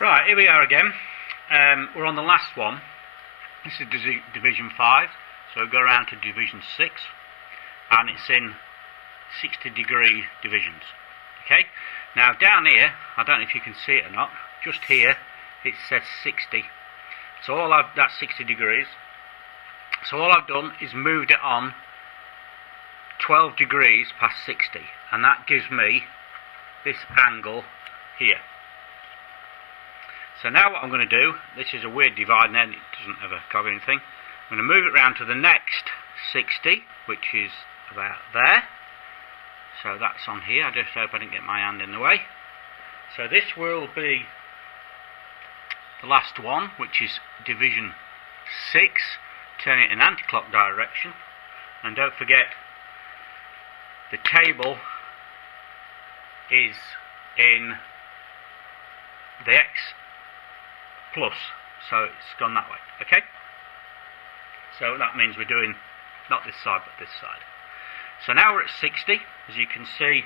Right, here we are again. We're on the last one. This is Division 5, so we'll go around to Division 6, and it's in 60-degree divisions. Okay, now down here, I don't know if you can see it or not, just here it says 60. So that's 60 degrees. So all I've done is moved it on 12 degrees past 60, and that gives me this angle here. So now what I'm going to do, this is a weird divide and then it doesn't ever cover anything. I'm going to move it round to the next 60, which is about there. So that's on here. I just hope I didn't get my hand in the way. So this will be the last one, which is Division 6. Turn it in anti-clock direction. And don't forget, the table is in the X plus, so it's gone that way. Okay, so that means we're doing not this side but this side. So now we're at 60, as you can see.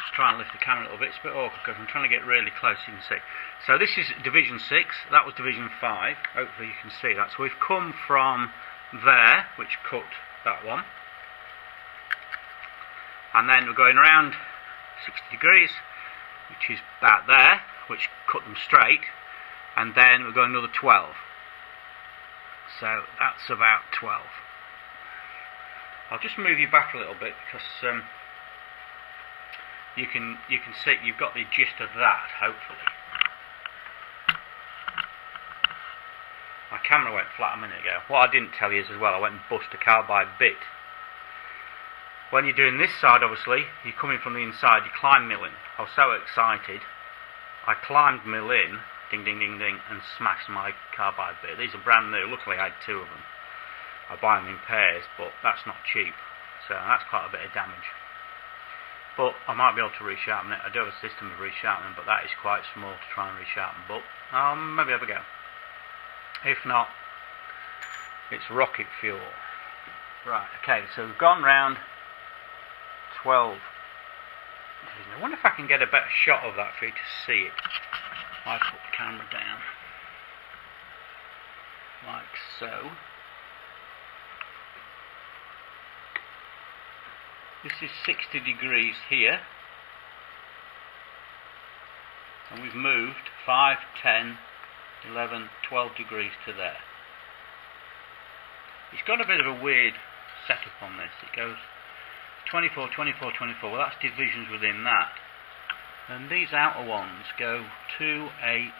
Just try and lift the camera a little bit. It's a bit awkward because I'm trying to get really close so you can see. So this is Division 6, that was Division 5. Hopefully you can see that. So we've come from there, which cut that one, and then we're going around 60 degrees, which is about there, which cut them straight, and then we're going another 12. So that's about 12. I'll just move you back a little bit because you can see you've got the gist of that, hopefully. My camera went flat a minute ago. What I didn't tell you is as well, I went and bust a carbide bit. When you're doing this side, obviously, you're coming from the inside, you climb mill in. I was so excited, I climbed mill in, ding ding ding ding, and smashed my carbide bit. These are brand new, luckily I had two of them. I buy them in pairs, but that's not cheap, so that's quite a bit of damage. But I might be able to resharpen it. I do have a system of resharpening, but that is quite small to try and resharpen, but I'll maybe have a go. If not, it's rocket fuel. Right, okay, so we've gone round 12. I wonder if I can get a better shot of that for you to see it. I put the camera down like so. This is 60 degrees here, and we've moved 5, 10, 11, 12 degrees to there. It's got a bit of a weird setup on this. It goes 24, 24, 24, well that's divisions within that. And these outer ones go 2, 8,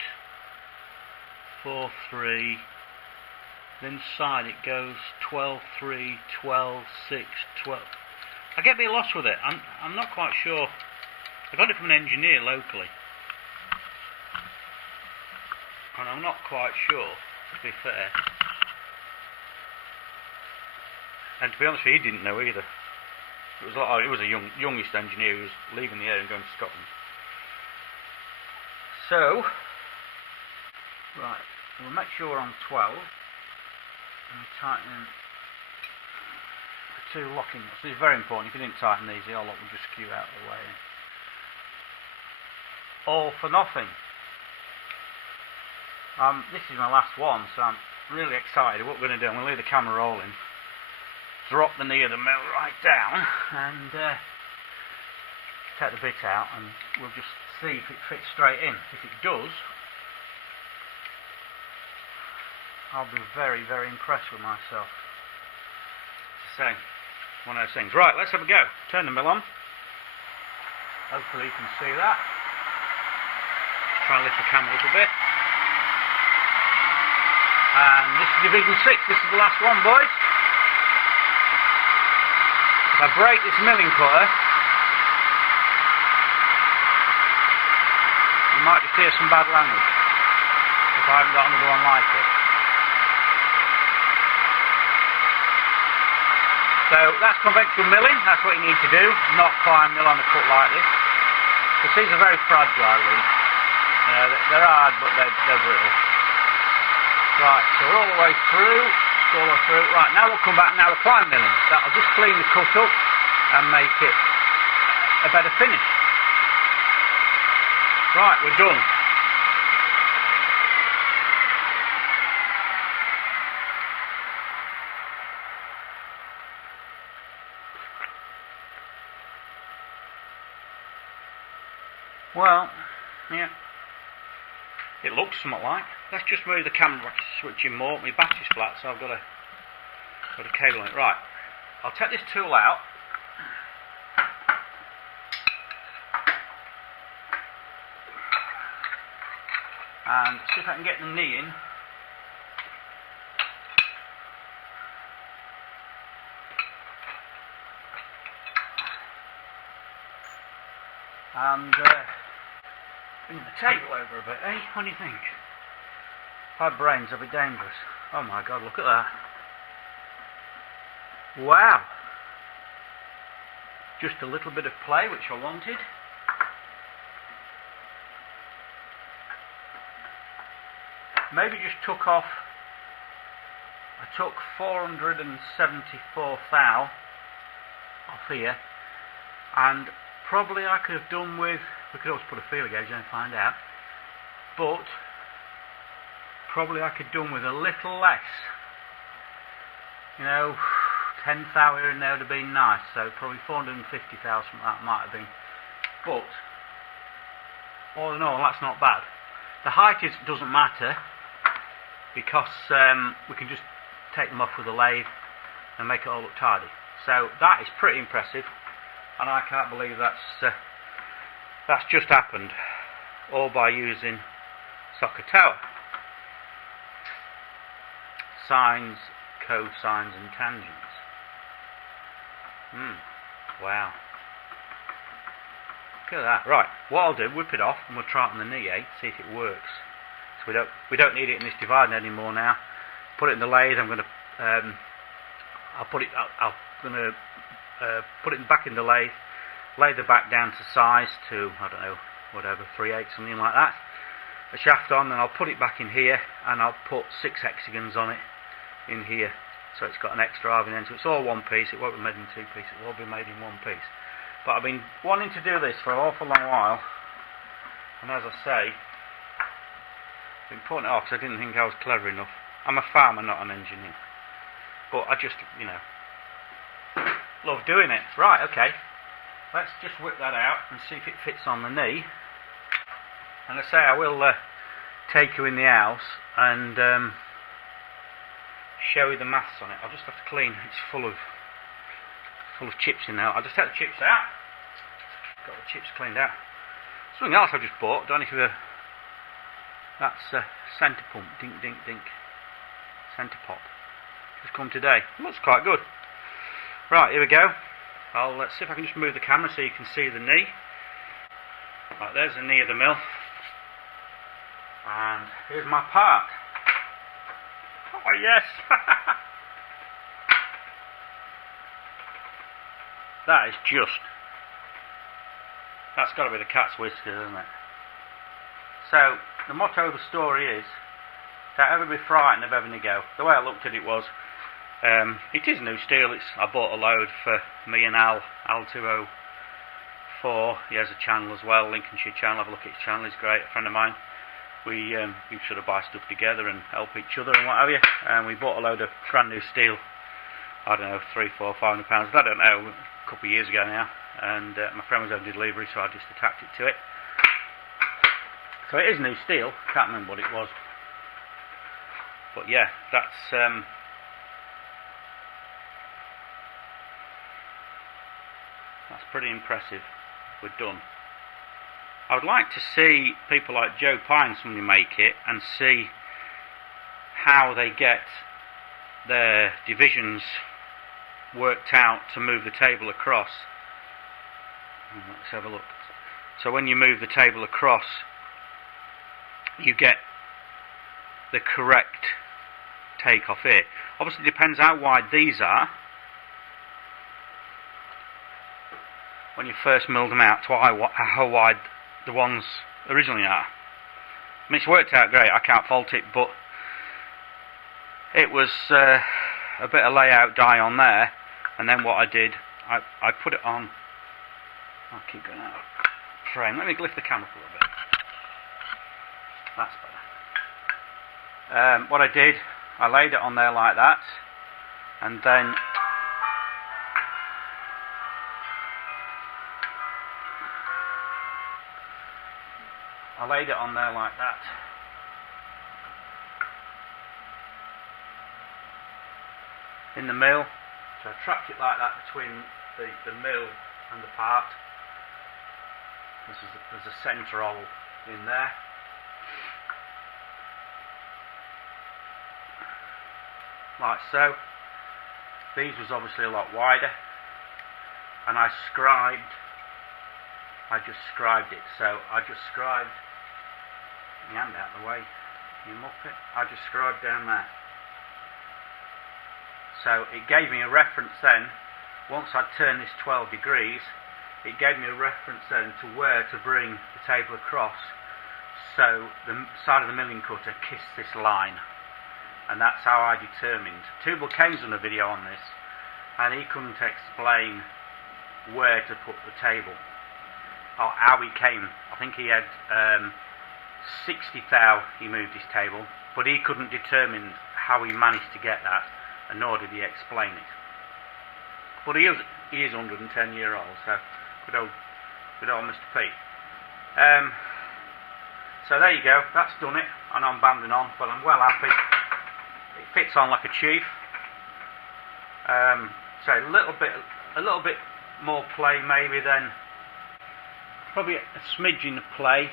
4, 3, then inside it goes 12, 3, 12, 6, 12. I get a bit lost with it. I'm not quite sure. I got it from an engineer locally, and I'm not quite sure, to be fair. And to be honest with you, he didn't know either. It was a youngest engineer who was leaving the area and going to Scotland. So, right, we'll make sure we're on 12, and tighten the two locking nuts. This is very important. If you didn't tighten these, the whole lot will just skew out of the way. All for nothing. This is my last one, so I'm really excited. What we're going to do, I'm going to leave the camera rolling, drop the knee of the mill right down, and take the bit out, and we'll just see if it fits straight in. If it does, I'll be very, very impressed with myself. So, one of those things. Right, let's have a go. Turn the mill on. Hopefully you can see that. Try and lift the camera a little bit. And this is Division 6. This is the last one, boys. If I break this milling cutter, you might just hear some bad language if I haven't got another one like it. So that's conventional milling, that's what you need to do, not climb mill on a cut like this. Because these are very fragile, these. They're hard, but they're brittle. Right, so we're all the way through, Right, now we'll come back, now we're climb milling. That'll just clean the cut up and make it a better finish. Right, we're done. Well, yeah. It looks somewhat like. Let's just move the camera back, switching more. My battery's flat, so I've got a cable on it. Right. I'll take this tool out. And see if I can get the knee in. And bring the table over a bit, eh? What do you think? If I had brains, I'd be dangerous. Oh my God, look at that. Wow. Just a little bit of play, which I wanted. Maybe just took off. I took 474 thou off here, and probably I could have done with, we could also put a feeler gauge and find out, but probably I could have done with a little less. You know, 10 thou here and there would have been nice, so probably 450 thou, something like that might have been. But all in all, that's not bad. The height doesn't matter, because we can just take them off with a lathe and make it all look tidy. So that is pretty impressive, and I can't believe that's just happened, all by using Soccer Tower. Sines, cosines and tangents. Wow. Look at that. Right, what I'll do, whip it off and we'll try it on the knee, see if it works. So we don't need it in this dividing anymore now. Put it in the lathe. I'm going to put it back in the lathe. Lay the back down to size, to I don't know, whatever, 3/8, something like that. The shaft on, and I'll put it back in here, and I'll put 6 hexagons on it in here, so it's got an extra halving end. So it's all one piece. It won't be made in 2 pieces. It will be made in 1 piece. But I've been wanting to do this for an awful long while, and as I say, I've been putting it off because I didn't think I was clever enough. I'm a farmer, not an engineer. But I just, you know, love doing it. Right, okay. Let's just whip that out and see if it fits on the knee. And I say I will take you in the house and show you the maths on it. I'll just have to clean. It's full of chips in there. I'll just take the chips out. Got the chips cleaned out. Something else I just bought. Don't know if you. That's a centre pump. Dink, dink, dink. Centre pop. Just come today. It looks quite good. Right, here we go. Let's see if I can just move the camera so you can see the knee. Right, there's the knee of the mill. And here's my part. Oh yes! That is just... That's got to be the cat's whiskers, isn't it? So, the motto of the story is, don't ever be frightened of having a go. The way I looked at it was, it is new steel. I bought a load for me and Al204. He has a channel as well, Lincolnshire channel. Have a look at his channel. He's great, a friend of mine. We sort of buy stuff together and help each other and what have you. And we bought a load of brand new steel. I don't know, £300, £400, £500. I don't know, a couple of years ago now. And my friend was having delivery, so I just attached it to it. So it is new steel. Can't remember what it was. But yeah, that's pretty impressive. We're done. I would like to see people like Joe Pine, somebody make it, and see how they get their divisions worked out to move the table across. Let's have a look. So when you move the table across, you get the correct take off here. Obviously it depends how wide these are when you first milled them out to how wide the ones originally are. I mean, it's worked out great, I can't fault it, but it was a bit of layout die on there, and then what I did, I put it on. I'll keep going out of frame. Let me lift the camera up a little bit. That's better. What I did, I laid it on there like that, and then I laid it on there like that. In the mill. So I trapped it like that between the mill and the part. There's a centre hole in there. Like so. These was obviously a lot wider. And I just scribed it. So I just scribed, get your hand out of the way, you muppet. I just scribed down there. So it gave me a reference then, once I'd turned this 12 degrees, it gave me a reference then to where to bring the table across, so the side of the milling cutter kissed this line. And that's how I determined. Tubal Kane's done a video on this, and he couldn't explain where to put the table, or how he came. I think he had 60 thou he moved his table, but he couldn't determine how he managed to get that, and nor did he explain it. But he is 110-year-old, so good old Mr. P. So there you go, that's done it, and I'm banding on, but I'm well happy. It fits on like a chief. So a little bit more play maybe than, probably a smidgen of play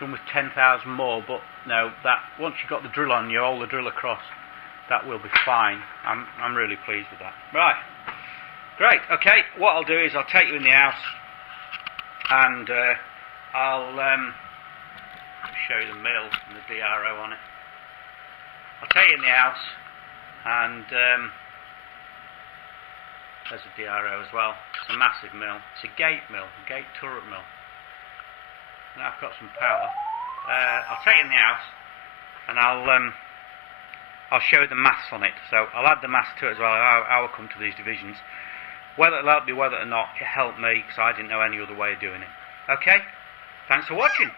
done with 10,000 more, but no, that once you've got the drill on, you hold the drill across, that will be fine. I'm really pleased with that. Right, great. Okay, what I'll do is I'll take you in the house, and I'll show you the mill and the DRO on it. I'll take you in the house, and there's a DRO as well. It's a massive mill. It's a gate mill, a gate turret mill. Now I've got some power. I'll take it in the house, and I'll show you the maths on it. So I'll add the maths to it as well, how I'll come to these divisions. Whether it'll help you, whether or not, it helped me, because I didn't know any other way of doing it. Okay? Thanks for watching.